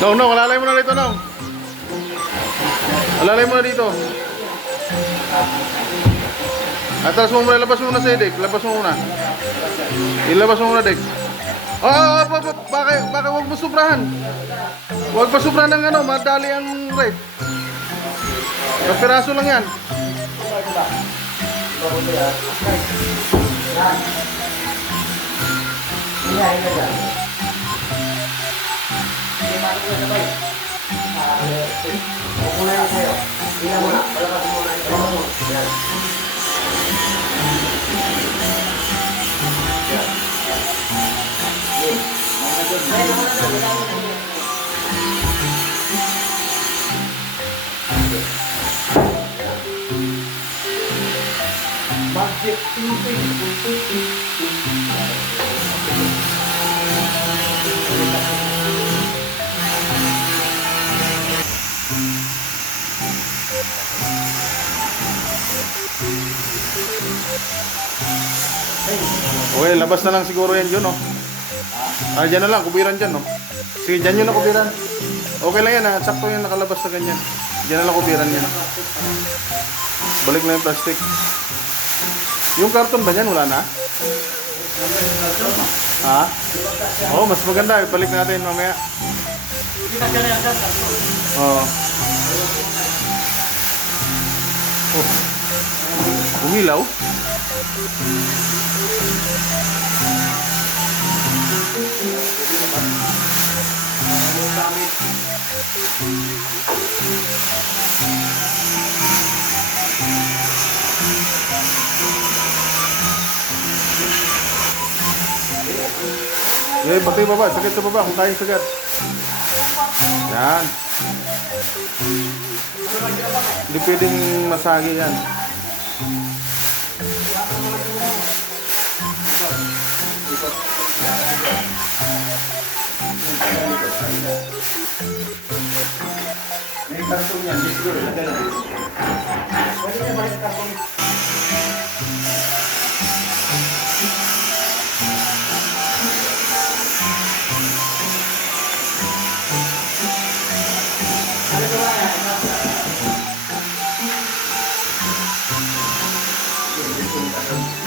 No, no, alalay mo na dito, no. Alalay mo na dito. Atras mo muna, labas mo na sa Dek. Labas mo muna. Ilabas mo muna, Dek. Bakit wag mo subrahan? Wag pa subrahan ng ano, madali ang rate. Kapiraso lang yan. Okay, labas na lang siguro yan yun, no? Dyan na lang, kubiran dyan, no? Sige, dyan yun na kubiran. Okay lang yan, ha? Sakto yan nakalabas na ganyan. Dyan na lang kubiran yan. Balik na yung plastic. Yung karton ba dyan? Wala na? Ha? Oo, mas maganda. Balik natin mamaya. Oo. Oh. Umilaw? Eh, patay baba, sakit sa baba kung kaya sagad. Yan. Hindi pwedeng masagi yan. May kartong yan, di siguro na gano'n. Pwede na balik kartong. Ano ba yan?